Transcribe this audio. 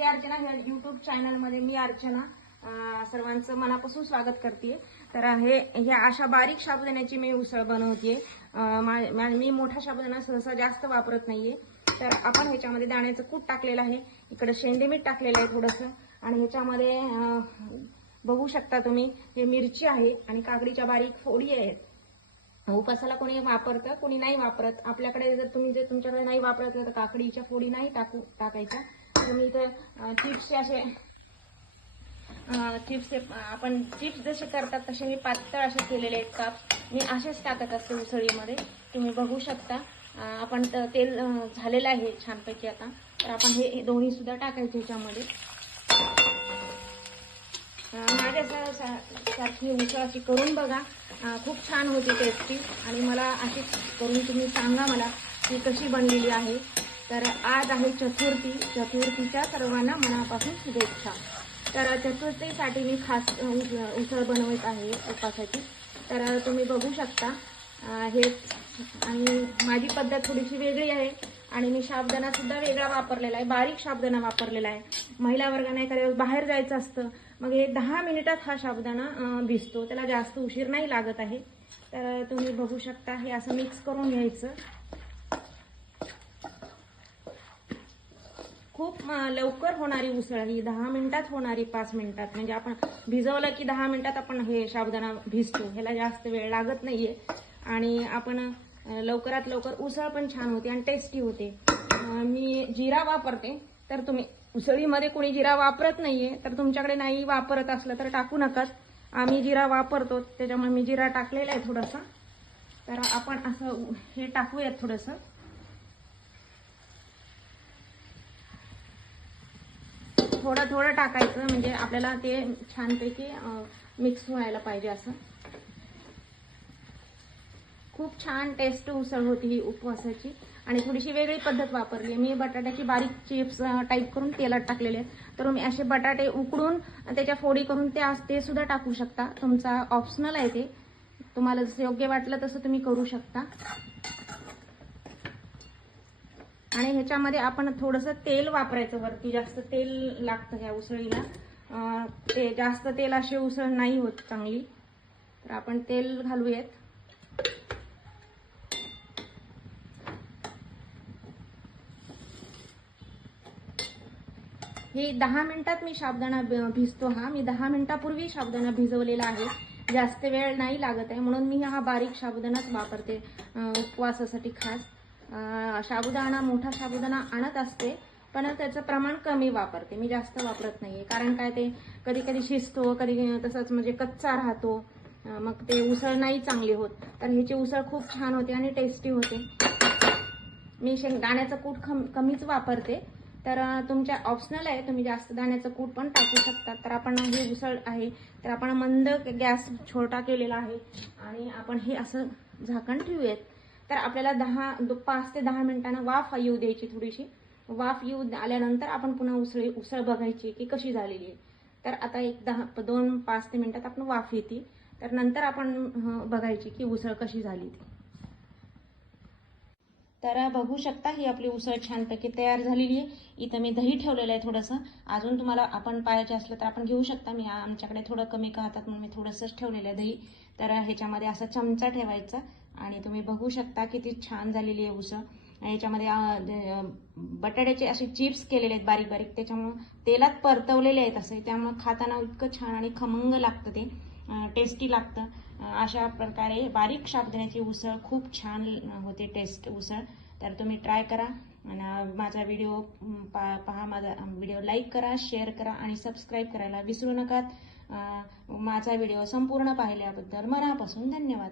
श्री अर्चना ह्या युट्यूब चॅनलमध्ये मी अर्चना सर्वांचं मनापासून स्वागत करते तर हे ह्या अशा बारीक साबुदाण्याची मी उसळ बनवते मी मोठा साबुदाणा सहसा जास्त वापरत नाहीये. तर आपण ह्याच्यामध्ये दाण्याचं कूट टाकलेलं आहे. इकडं शेंडे मीठ टाकलेलं आहे थोडंसं. आणि ह्याच्यामध्ये बघू शकता तुम्ही हे मिरची आहे आणि काकडीच्या बारीक फोडी आहेत. उपासाला कोणी वापरतं कोणी नाही वापरत. आपल्याकडे जर तुम्ही जर तुमच्याकडे नाही वापरत तर काकडीच्या फोडी नाही टाकू टाकायच्या. तर मी इथे चिप्सचे असे चिप्सचे आपण चिप्स जसे करतात तसे मी पातळ असे केलेले आहेत काप मी असेच टाकत असते उसळीमध्ये. तुम्ही बघू शकता. आपण तेल झालेलं आहे छानपैकी आता. तर आपण हे दोन्ही सुद्धा टाकायचे ह्याच्यामध्ये. माझ्या सारखी उसळ अशी करून बघा. खूप छान होती टेस्टी आणि मला अशी करून तुम्ही सांगा मला ती कशी बनलेली आहे. तर आज आहे चतुर्थी. चतुर्थीच्या सर्वांना मनापासून शुभेच्छा. तर चतुर्थीसाठी मी खास उसळ बनवत आहे उपासाची. तर तुम्ही बघू शकता हे आणि माझी पद्धत थोडीशी वेगळी आहे. आणि मी साबदाणासुद्धा वेगळा वापरलेला आहे. बारीक साबदाणा वापरलेला आहे. महिला वर्गाने एखाद्या वेळेस बाहेर जायचं असतं मग हे दहा मिनिटात हा साबदाणा भिजतो. त्याला जास्त उशीर नाही लागत आहे. तर तुम्ही बघू शकता हे असं मिक्स करून घ्यायचं. खूप लवकर होणारी उसळ ही दहा मिनिटात होणारी पाच मिनिटात. म्हणजे आपण भिजवलं की दहा मिनिटात आपण हे साबुदाणा भिजतो. ह्याला जास्त वेळ लागत नाहीये. आणि आपण लवकरात लवकर उसळ पण छान होते आणि टेस्टी होते. मी जिरा वापरते. तर तुम्ही उसळीमध्ये कोणी जिरा वापरत नाहीये तर तुमच्याकडे नाही वापरत असलं तर टाकू नकाच आम्ही जिरा वापरतो. त्याच्यामुळे मी जिरा टाकलेला आहे थोडासा. तर आपण असं हे टाकूयात थोडंसं. थोडं थोडं टाकायचं म्हणजे आपल्याला ते छानपैकी मिक्स व्हायला पाहिजे असं. खूप छान टेस्ट उसळ होती ही उपवासाची. आणि थोडीशी वेगळी पद्धत वापरली मी बटाट्याची बारीक चिप्स टाईप करून तेलात टाकलेले आहेत. तर तुम्ही असे बटाटे उकडून त्याच्या फोडी करून ते ते सुद्धा टाकू शकता. तुमचा ऑप्शनल आहे ते. तुम्हाला जसं योग्य वाटलं तसं तुम्ही करू शकता. आणि ह्याच्यामध्ये आपण थोडंसं तेल वापरायचं वरती. जास्त तेल लागतं ह्या उसळीला. ते जास्त तेल अशी उसळ नाही होत चांगली. तर आपण तेल घालूयात. हे दहा मिनिटात मी साबदाणा भिजतो हा. मी दहा मिनिटापूर्वी साबदाणा भिजवलेला आहे. जास्त वेळ नाही लागत आहे. म्हणून मी हा बारीक साबुदाणाच वापरते उपवासासाठी खास. साबुदाणा मोठा साबुदाणा आणत असते पण त्याचं प्रमाण कमी वापरते. मी जास्त वापरत नाहीये. कारण काय ते कधी कधी शिजतो कधी तसंच म्हणजे कच्चा राहतो. मग ते उसळ नाही चांगली होत. तर ह्याची उसळ खूप छान होते आणि टेस्टी होते. मी शेंगदाण्याचं कूट खम कमीच वापरते. तर तुमच्या ऑप्शनल आहे. तुम्ही जास्त दाण्याचं कूट पण टाकू शकता. तर आपण हे उसळ आहे तर आपण मंद गॅस छोटा केलेला आहे. आणि आपण हे असं झाकण ठेवूयात. तर आपल्याला दहा पाच ते दहा मिनिटांना वाफ येऊ द्यायची थोडीशी. वाफ येऊ आल्यानंतर आपण पुन्हा उसळी उसळ बघायची की कशी झालेली आहे. तर आता एक दहा दोन पाच ते मिनिटात आपण वाफ येते. तर नंतर आपण बघायची की उसळ कशी झाली ती. तर बघू शकता ही आपली उसळ छानपैकी तयार झालेली आहे. इथं मी दही ठेवलेलं आहे थोडंसं. अजून तुम्हाला आपण पाहायचे असलं तर आपण घेऊ शकता. मी आमच्याकडे थोडं कमी खातात म्हणून मी थोडंसंच ठेवलेलं आहे दही. तर ह्याच्यामध्ये असा चमचा ठेवायचा आणि तुम्ही बघू शकता किती छान झालेली आहे उसळ. याच्यामध्ये बटाट्याचे असे चिप्स केलेले आहेत बारीक बारीक. त्याच्यामुळं तेलात परतवलेले आहेत असे. त्यामुळं खाताना इतकं छान आणि खमंग लागतं ते. टेस्टी लागतं. अशा प्रकारे बारीक शाबदाण्याची उसळ खूप छान होते टेस्ट उसळ. तर तुम्ही ट्राय करा आणि माझा व्हिडिओ पा पहा माझा व्हिडिओ लाईक करा शेअर करा आणि सबस्क्राईब करायला विसरू नका. माझा व्हिडिओ संपूर्ण पाहिल्याबद्दल मनापासून धन्यवाद.